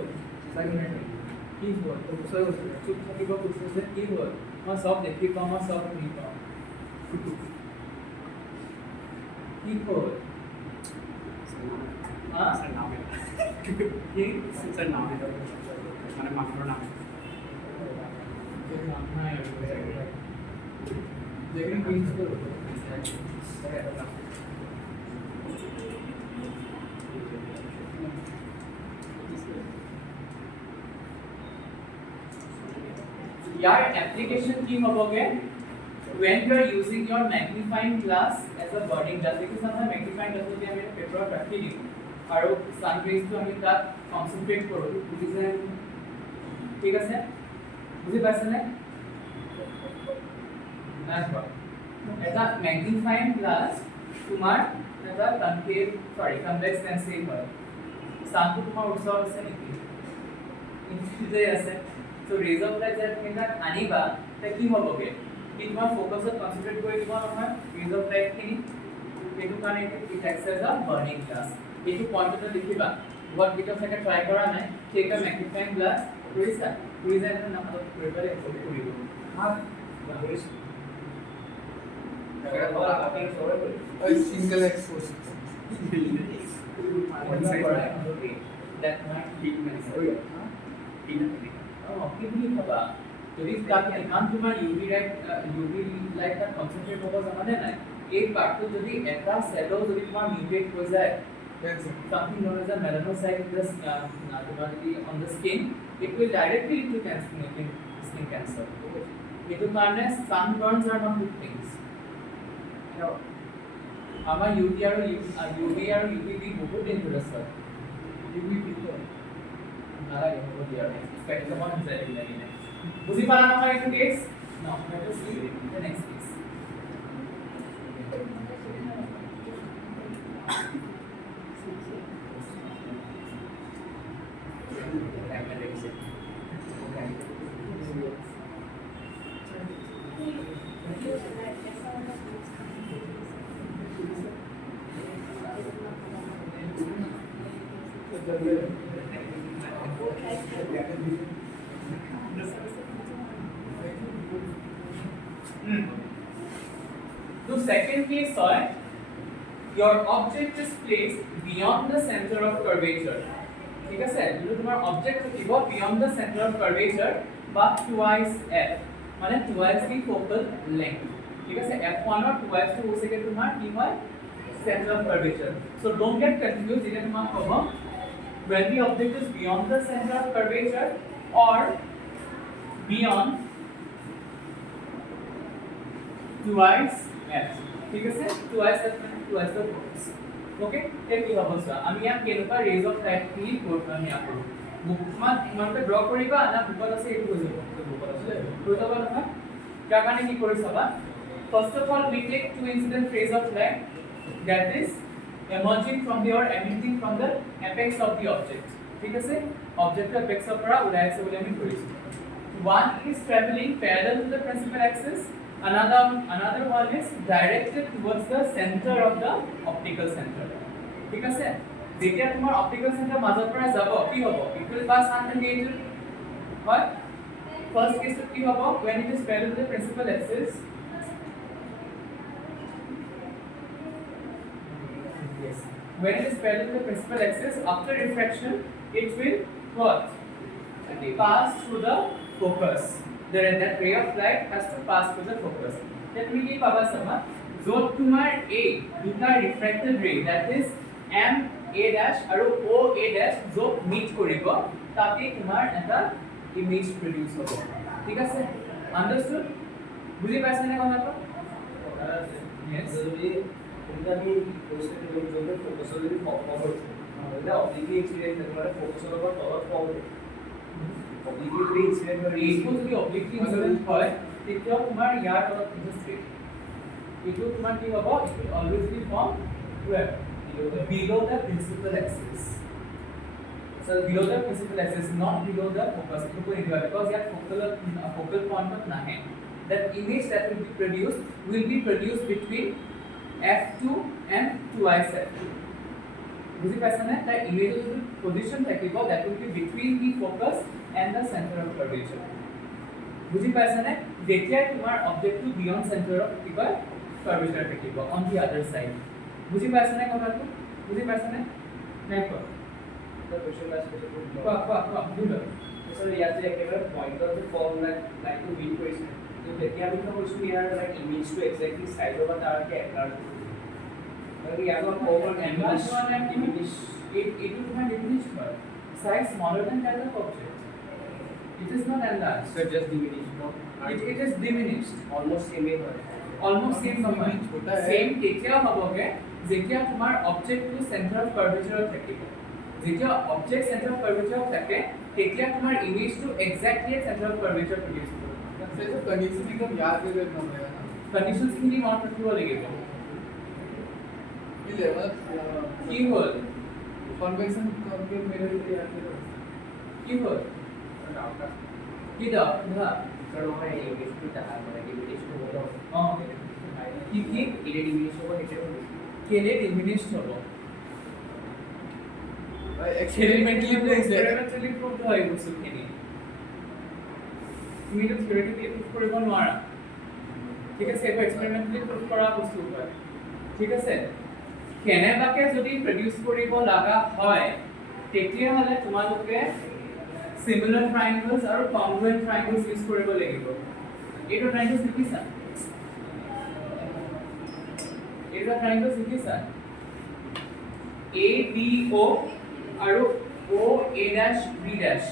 की हो तो सर चुप थकी को कुछ से की हो मैं सब देखी पाऊं मैं सब नहीं पाऊं की हो हां सर नाम है की सर नाम है मैंने माफरो नाम যেখানে প্রিন্ট করব यार एप्लीकेशन की होबोगे when you are using your magnifying glass as a burning glass because আমরা magnifying glass যদি আমি পেপাৰত ৰাখি দিম আৰু sun rays টো আমি তাত কনসেন্ট্ৰেট কৰো বুজিছে ঠিক আছে বুজি পাইছে নে নাইবা এটা magnifying glass তোমাৰ এটা কনকেভ কনভেক্স লেন্সেই হয় sun টো তোমাৰ ওচৰত আছে নেকি ইনফিনিটে আছে so rays of light that means that আনিবা তে কি হ'বগে কি তোমাৰ ফোকাসত কনসেন্ট্ৰেট কৰি দিব নহয় rays of light খিনি এইটো কাৰণে it acts as a burning glass এইটো পইণ্টটো লিখিবা what because এটা ট্রাই কৰা নাই take a magnifying glass কৰিছা এটা নামত কৰিবলে এক্সপ্লেইন কৰিব single exposure that might be কি বুলি ভাবা যদি তাক একাউন্ট তোমাৰ ইউভি লাইট তাত কনসেন্ট্ৰেট হ'ব জানানে নাই এই পাৰ্টটো যদি এটা শ্যাডো যদি তোমাৰ মিউটেট হৈ যায় something known as a melanocyte in the on the skin it will directly lead to skin cancer itu karena sunburns are not good things আমাৰ UV আৰু UVB বহুত ডেঞ্জাৰাছ হয় UVB তো নালাগে হ'ব দিয়া স্পেকট্ৰাম অন যায় লাগিলে বুজি পালা নহয় এইটো কেছ ন let us see the next case The second case है your object is placed beyond the center of curvature ठीक है सर जो तुम्हारा object है वो beyond the center of curvature but twice f माने twice the focal length ठीक है सर f1 और twice तो हो सके तुम्हारा की है center of curvature so don't get confused इधर तुम्हारा होगा when the object is beyond the center of curvature or beyond twice f ठीक है sir twice f twice the focus okay তে কি হ'ব স্যার আমি ইয়াত কেনেকুৱা ৰেজ অফ লাইট কি কোড আমি আপু বুকমাত ইমানতে ড্ৰ কৰিবা না বুকত আছে এইটো বুজি বুকত আছে কৈ যাবা নহয় কিয় কাৰণে কি কৰি চাবা first of all we take two incident rays of light that is emerging from the or emitting from the apex of the object ঠিক আছে object apex ৰ পৰা ওলাই আছে বুলি আমি কৰিছো one is traveling parallel to the principal axis another one is directed towards the center of the optical center ঠিক আছে যেতিয়া তোমাৰ optical center মাজৰ পৰা যাব কি হ'ব it will pass under the edge হয় first case কি হ'ব when it is parallel to the principal axis yes when it is parallel to the principal axis after refraction it will what pass through the focus that ray of light has to pass through the focus that we কি পাবা sama যত তোমাৰ a দুটা refracted ray that is m a dash আৰু o a dash যত meet কৰিব তাতে তোমাৰ এটা image produce হ'ব ঠিক আছে understood বুজি পাইছা নে কথাটো yes যদি আমি কোশ্চেন যদি ফোকাস যদি কভার এটা অবলিকলি এক্সপেরিয়েন্স মানে ফোকাসৰ লগত তলত কম অবলিকলি ইনসিডেন্ট এইটো যদি অবলিকলি ইনসিডেন্ট হয় তেতিয়া তোমাৰ ইয়াৰ তলত ইনসিডেন্ট এইটো তোমাৰ কি হ'ব it will always be from where below the principal axis so below the principal axis not below the focus because here focal point but nahe that image that will be produced between f2 and twice f2 বুজি পাইছা নে the image position থাকিব that will be between the focus and the center of curvature বুজি পাইছা নে যেতিয়া তোমাৰ object to beyond center of curvature থাকিব on the other side বুজি পাইছা নে কথাটো বুজি পাইছা নে নাই কোৱা the question last question কোৱা বুজি সো ইয়াত যে একেবাৰে পইণ্টৰ যে ফৰ্মুলা লাইনটো বিল্ড কৰিছে তো তেতিয়া আমি কৈছোঁ ইয়াৰ লাইক ইমেজটো এক্সেক্টলি চাইজৰ বা তাৰকে এপ্লাই মানে ইয়াৰ ওপৰত Advanced one and it will find diminished one. Size smaller than that of object. It is not enlarged. so just diminish no It is diminished. almost same হয় Almost same নহয়. छोटा है। Same তেতিয়া হ'বগে যেতিয়া তোমাৰ অবজেক্টটো চেন্টাৰ অফ কাৰ্ভেচাৰত থাকিব। যেতিয়া অবজেক্ট চেন্টাৰ অফ কাৰ্ভেচাৰত থাকে তেতিয়া তোমাৰ ইমেজটো exactly centre of curvature produce কৰিব। से जो कंडीशन एकदम याद करके रखना पड़ेगा ना কন্ডিশনছ খিনি মনত ৰাখিব লাগিব। ये ले मतलब কি হ'ল? कन्वेंशन के मेरे लिए याद करो কি হ'ল? কি দাও? ধৰা সৰ নহয় ইমেজটো দেখা মানে ইমেজটো হ'ব অ কি কি ইলে ইমেজ হ'ব সেইটো কেলে ডিমিনিশড হ'ব? एक्सपेरिमेंटली प्लेस है এক্সপেৰিমেন্টালি প্ৰুভ হয় বস্তুখিনি। তুমি তো থিওৰিটিকেলি প্ৰুভ কৰিব নোৱাৰা। ঠিক আছে এইটো এক্সপেৰিমেন্টালি প্ৰুভ কৰা বস্তু হয়। ঠিক আছে কেনেবাকে যদি প্ৰডিউস কৰিব লগা হয় তেতিয়াহ'লে তোমালোকে সিমিলাৰ ট্ৰায়াঙ্গলছ আৰু কংগ্ৰুৱেন্ট ট্ৰায়াঙ্গলছ ইউজ কৰিব লাগিব। এইটো ট্ৰায়াঙ্গলছ দেখিছা? এইটো ট্ৰায়াঙ্গলছ দেখিছা? A B O আৰু O A dash B dash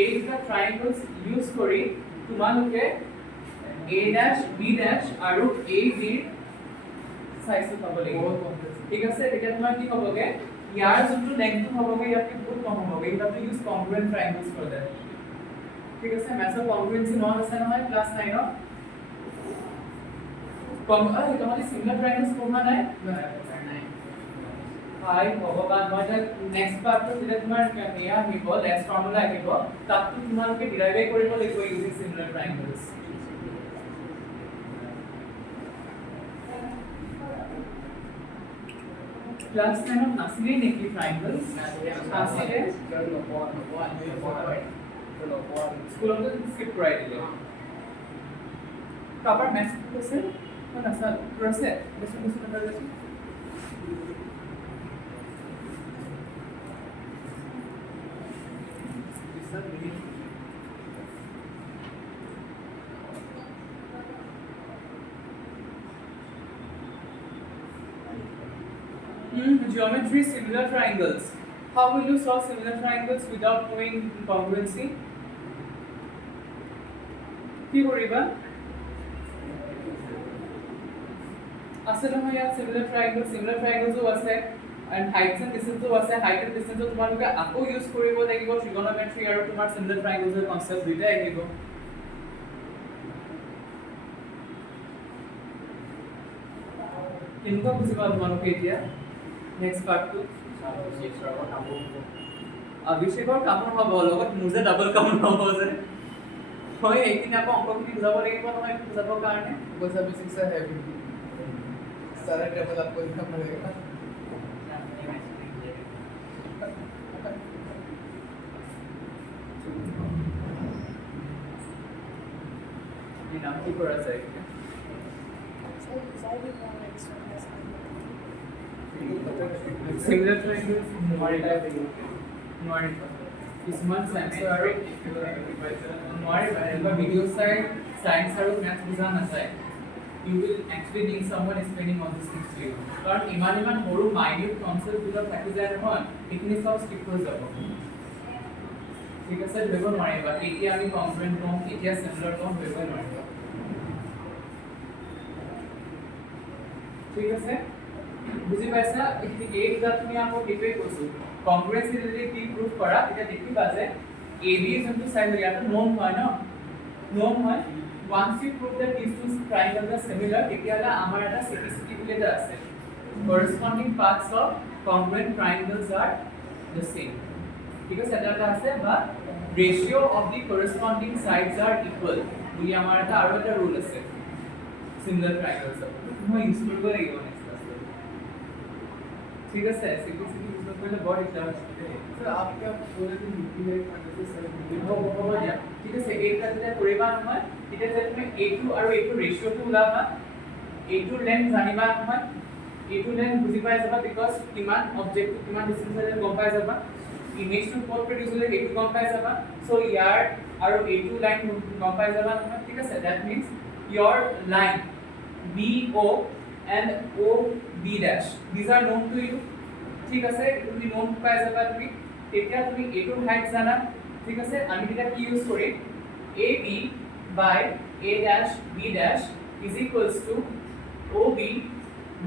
এই দুটা ট্ৰায়াঙ্গলছ ইউজ কৰি তোমালোকে A dash B dash আৰু A B সাইজটো পাব লাগিব। ঠিক আছে তেতিয়া তোমাৰ কি হ'বগে ইয়াৰ যোনটো লেংথটো হ'বগে ইয়াতকে বহুত কম হ'বগে এইটো ইউজ কংগ্ৰুৱেন্ট ট্ৰায়াঙ্গলছ ফৰ দ্যাট। ঠিক আছে মেথড কংগ্ৰুৱেন্সি নট আছে নহয় ক্লাছ 9 ত তোমালোকে সিমিলাৰ ট্ৰায়াঙ্গলছ পঢ়া নাই? হাই ভগৱান মই নেক্সট পাৰ্টটো যেতিয়া তোমাৰ এয়া আহিব লেছ ফৰ্মুলা আহিব তাতটো তোমালোকে ডিৰাইভ কৰিব লাগিব ইউজিং সিমিলাৰ ট্ৰায়াঙ্গলছ। ক্লাছ 9 ত নাছিলেই নেকি ট্ৰায়াঙ্গলছ? আছিলে স্কুলতে স্কিপ কৰাই দিলে। কাবাৰ মেথছ আছে মই নাচালো তোৰ আছে বেছি বেছি নম্বৰ আছে geometry similar triangles. How will you solve similar triangles without knowing congruency? কি কৰিবা? আছে নহয় ইয়াত similar triangles ও আছে and heights and distances ও আছে height and distance তোমালোকে আকৌ ইউজ কৰিব লাগিব trigonometry আৰু তোমাৰ similar triangles ৰ কনসেপ্ট দুইটাই আহিব। কেনেকুৱা বুজিবা তোমালোকে এতিয়া নেক্সট পাৰ্টটো অভিষেকৰ কামৰ হ'ব লগত মোৰ যে ডাবল কামৰ হ'ব যে হয় এইখিনি আকৌ অংকখিনি বুজাব লাগিব নহয় বুজাবৰ কাৰণে बस अभी शिक्षा है अभी सारा टेबल आपको लिखना पड़ेगा এই নাম কি কৰা যায় সিমিলাৰ ট্ৰায়াঙ্গলছ নোৱাৰিবা কিছুমান সায়েন্সৰ আৰু নোৱাৰিবা ভিডিঅ চাই সায়েন্স আৰু মেথছ বুজা নাযায় you will actually need someone explaining all these things to you কাৰণ ইমান সৰু মাইনিউট কনসেপ্ট বিলাক থাকি যায় নহয় এইখিনি সব স্কিপ হৈ যাব। ঠিক আছে ধৰিব নোৱাৰিবা এতিয়া আমি কংগ্ৰুৱেন্ট কম এতিয়া সিমিলাৰ কম ধৰিব নোৱাৰিবা। ঠিক আছে বুজি পাইছা এই দুটা তুমি আকৌ ডিপেন্ড কৰিছো কংগ্ৰুৱেন্সি যদি কি প্ৰুভ কৰা তেতিয়া দেখিবা যে AB যোনটো সাইড ইয়াত নোন হয় ন নোন হয় once you prove that these two triangles are similar তেতিয়াহলে আমাৰ এটা CPCT বুলি এটা আছে corresponding parts of congruent triangles are the same। ঠিক আছে এটা আছে বা ratio of the corresponding sides are equal বুলি আমাৰ এটা আৰু এটা rule আছে similar triangles মই ইউজ কৰিব লাগিব নেক্সট ক্লাসে। ঠিক আছে CPCT ইউজ কৰিলে বৰ দিগদাৰ আছে सर आप क्या पूरे दिन लिखी है से सर হ'ব দিয়া ঠিক আছে এইটা যেতিয়া কৰিবা নহয় তেতিয়া যে তুমি A2 আৰু A2 ৰেশিওটো ওলাবা A2 লেন্থ জানিবা নহয় A2 লেন্থ বুজি পাই যাবা বিকজ কিমান অবজেক্ট কিমান ডিসটেন্স আছে গম পাই যাবা ইমেজটো ক'ত প্ৰডিউচ হ'লে সেইটো গম পাই যাবা সো ইয়াৰ আৰু এইটো লাইন গম পাই যাবা নহয় ঠিক আছে that means your line BO and OB dash these are known to you ঠিক আছে এটো তুমি নোট পাই যাবা তুমি তেতিয়া তুমি এটো হাইট জানা ঠিক আছে আমি এটা কি ইউজ করি AB by A dash B dash is equals to OB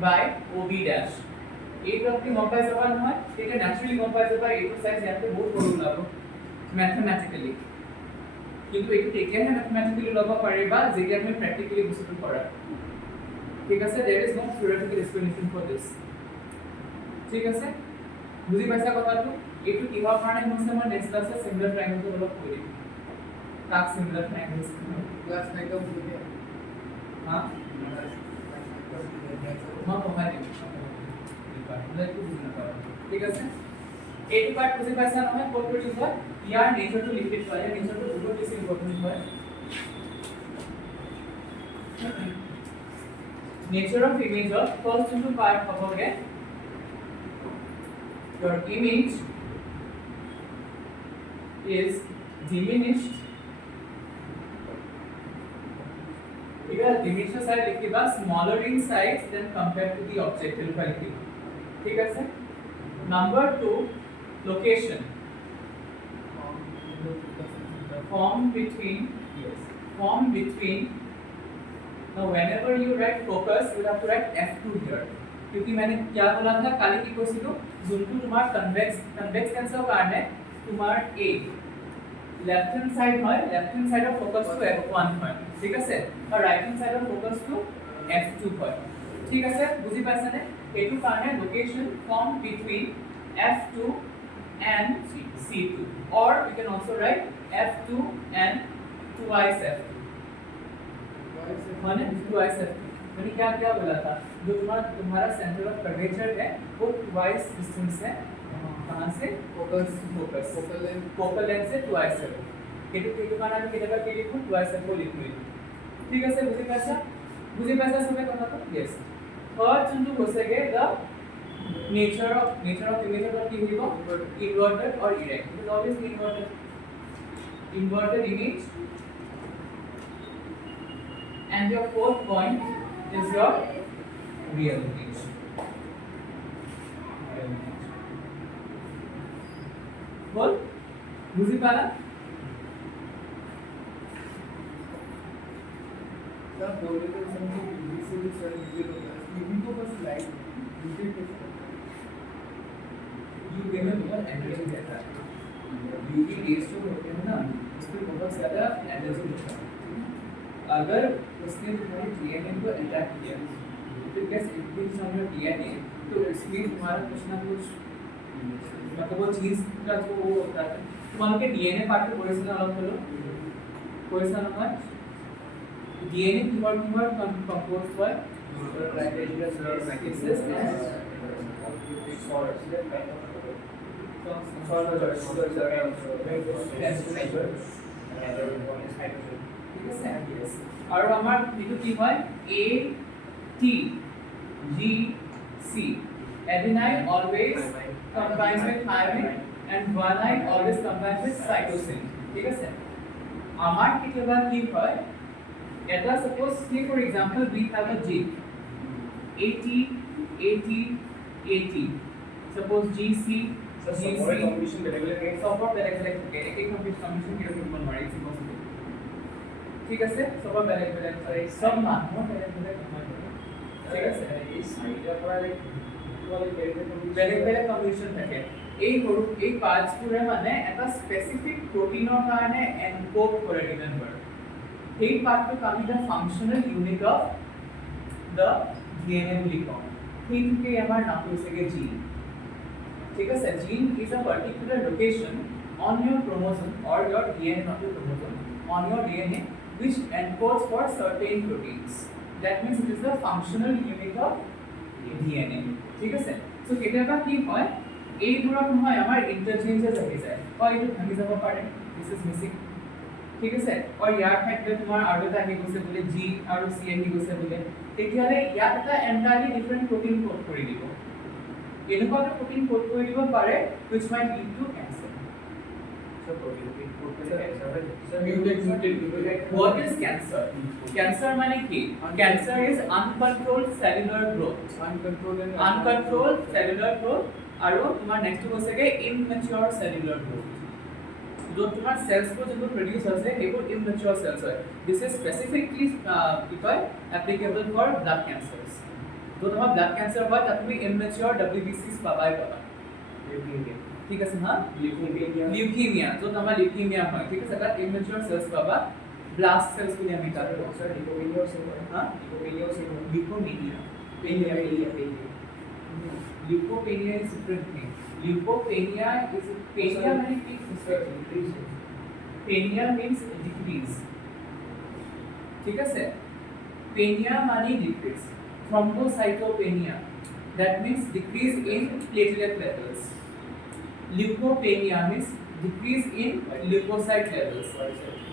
by OB dash এইটো আপনি গম পাই যাবা নহয় এটা ন্যাচারালি গম পাই যাবা এইটো সাইজ ইয়াতে বহুত বড় ওলাব ম্যাথমেটিক্যালি কিন্তু এইটো তেতিয়াহে ম্যাথমেটিক্যালি ল'ব পাৰিবা যেতিয়া তুমি প্ৰ্যাকটিক্যালি বস্তুটো কৰা ঠিক আছে there is no theoretical explanation for this ঠিক আছে বুজি পাইছা কথাটো এইটো কিহৰ কাৰণে হৈছে মই নেক্সট ক্লাসে সিমিলাৰ ট্ৰায়াঙ্গেল অলপ কৰি দিম কাক সিমিলাৰ ট্ৰায়াঙ্গেলস क्लास 9 का बुझे हां মই পঢ়াই দিম ঠিক আছে এইটো পাৰ্ট বুজি পাইছা নহয় ক'ত প্ৰডিউচ হয় ইয়াৰ নেচাৰটো লিখি থোৱা ইয়াৰ নেচাৰটো বহুত বেছি ইম্পৰ্টেন্ট হয় nature of image of first into part hoboge your image is diminished diminished size likhiba smaller in size than compared to the object likhiba ठीक है number 2 location form between now whenever you write focus you have to write f2 here क्योंकि मैंने क्या बोला था काली की कोशिश जोनटू तुम्हार कन्वेक्स टेंसर কাৰণে तुम्हार a left hand side of focus to f1 হয় ঠিক আছে और right hand side of focus to f2 হয় ঠিক আছে বুজি পাইছা নে এটু কাৰণে লোকেशन form between f2 and c2 or we can also write f2 and twice f2 माने twice f2 मैंने क्या क्या बोला था जो तुम्हारा सेंटर ऑफ कर्वेचर है वो twice डिस्टेंस है कहां से फोकल लेंथ से twice है केटो कारण আমি কেটাবা কি লিখো twice f লিখো ঠিক আছে বুজি পাইছা সবে কথা তো यस थर्ड যোনটো হৈছেগে the nature of image of কি হইব inverted or erect it is always inverted image and your fourth point is your real image बोल बुझी पाला सर बोले तो समझो बीसी भी सर वीडियो होता है टीवी को बस लाइट वीडियो के यू गेम में बहुत एनर्जी देता है यूवी रेस जो होते हैं ना उस पे बहुत ज्यादा एनर्जी होता है अगर उसने तुम्हारे डीएनए को अटैक किया तो कैसे इंक्रीज ऑन योर डीएनए तो इसमें तुम्हारा कुछ ना कुछ मतलब वो चीज का जो वो होता है तुम्हारे के डीएनए पार्ट को कोई अलग करो कोई सा number DNA keyword composed by ट्राइडेशियस और हमार बिटू की হয় A T G C adenine always combines with thymine and guanine always combines with cytosine ঠিক আছে আমার কিবা কি হয় এটা suppose say for example we have a gene AT AT AT suppose GC GC combination बेलेग-बेलेग support बेलेग-बेलेग থাকে एक combination কিরকম বলবো না it's impossible ঠিক আছে সব বেলেগ-বেলেগ আর এই সব মানুহ বেলেগ-বেলেগ হয় ঠিক আছে এই সাইডৰ পৰা বেলেগ-বেলেগ কম্বিনেশন থাকে এই পাৰ্টছবোৰে মানে এটা স্পেসিফিক প্ৰটিনৰ কাৰণে এনকোড কৰে ৰিমেম্বাৰ এই পাৰ্টটো আমি the functional unit of the DNA বুলি কওঁ সেইটোকে আমাৰ নাম হৈছেগে জিন ঠিক আছে gene is a particular location on your chromosome or your DNA not your chromosome on your DNA which encodes for certain proteins that means it is the functional unit of DNA ঠিক আছে সো কেতিয়াবা কি হয় এই দুৰত নহয় আমাৰ ইন্টারচেঞ্জেস হৈ যায় হয় এইটো ভাঙি যাব পাৰে দিস ইজ মিসিং ঠিক আছে আৰু ইয়াৰ ঠাইতে তোমাৰ আৰু এটা আহি গৈছে বোলে G আৰু C আহি গৈছে বোলে তেতিয়ালে ইয়াত এটা এন্টায়াৰলি ডিফাৰেন্ট প্ৰটিন কোড কৰি দিব এনেকুৱা এটা প্ৰটিন কোড কৰি দিব পাৰে which might lead to cancer So proteinopathy cancer হয় Sir, mutate. What is cancer? Cancer মানে কি? Cancer is uncontrolled cellular growth. Uncontrolled cellular growth আৰু তোমাৰ নেক্সট হৈছেগে immature cellular growth. য'ত তোমাৰ চেলছবোৰ যোনবোৰ প্ৰডিউচ হৈছে সেইবোৰ immature cells হয়. This is specifically কি কয় applicable for blood cancers. য'ত তোমাৰ blood cancer হয় তাত তুমি immature WBCs পাবাই পাবা. leukemia ঠিক আছে হা? leukemia য'ত আমাৰ leukemia হয় ঠিক আছে তাত immature cells পাবা. Blast cells বুলি আমি তাত কওঁ. sir leukemia से হা? leukemia से Leukopenia. leukemia Leukopenia is different thing. Leukopenia is penia means decrease. Penia means decrease. ठीक है sir? Penia means decrease. Thrombocytopenia that means decrease in platelet levels. Leukopenia means decrease in leukocyte levels.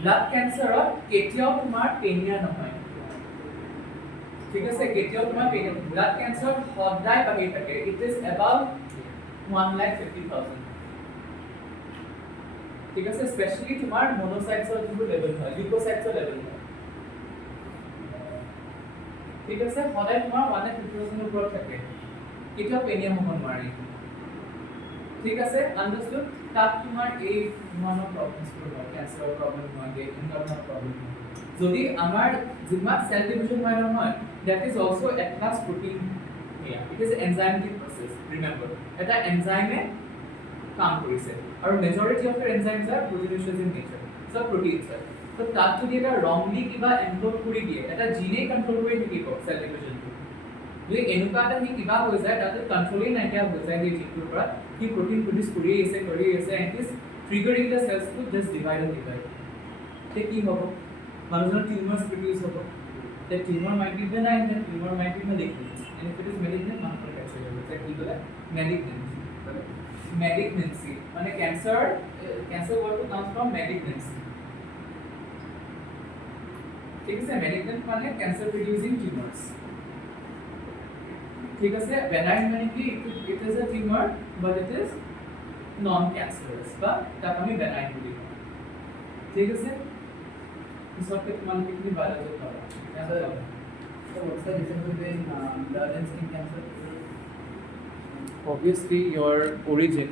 Blood cancer or কেতিয়াও তোমাৰ penia নহয়. ঠিক আছে কেতিয়াও তোমাৰ penia blood cancer সদায় বাঢ়ি থাকে. It is above 1,50,000. ঠিক আছে স্পেশালি তোমাৰ monocytes যোনটো লেভেল হয় leukocytes লেভেল হয়. ঠিক আছে সদায় তোমাৰ 1,50,000 ওপৰত থাকে. কেতিয়াও penia হ'ব নোৱাৰে. ঠিক আছে আন্ডাৰস্টুড তাত তোমাৰ এই ধৰণৰ প্ৰবলেমছবোৰ হয় কেঞ্চাৰৰ প্ৰবলেম হয় ইনকামৰ প্ৰবলেম হয় যদি আমাৰ যিমান সেল ডিভিজন হয় নহয় that is also a class protein here it is enzymatic process remember এটা এনজাইমে কাম কৰিছে আৰু majority of your enzymes are proteinaceous in nature so proteins হয় তো তাত যদি এটা wrongly কিবা এনকোড কৰি দিয়ে এটা জিনে কন্ট্ৰোল কৰি থাকিব সেল ডিভিজনটো যদি এনেকুৱা এটা কি কিবা হৈ যায় তাতে কন্ট্ৰোলই নাইকিয়া হৈ যায় এই জিনটোৰ পৰা কি protein produce কৰি আছে and is triggering the cells to just divide and divide তে কি হ'ব মানুহৰ tumors produce হ'ব the tumor might be benign and tumor might be malignant and if it is malignant মানুহৰ cancer হ'ব তে কি ক'লে malignancy মানে cancer word comes from malignancy ঠিক আছে malignant মানে cancer producing tumors ঠিক আছে benign মানে কি it is a tumor but it is non cancerous বা তাক আমি benign বুলি কওঁ ঠিক আছে পিছতে তোমালোকে কি বায়োলজি পাবা So what's the difference between blood and skin cancer? obviously your origin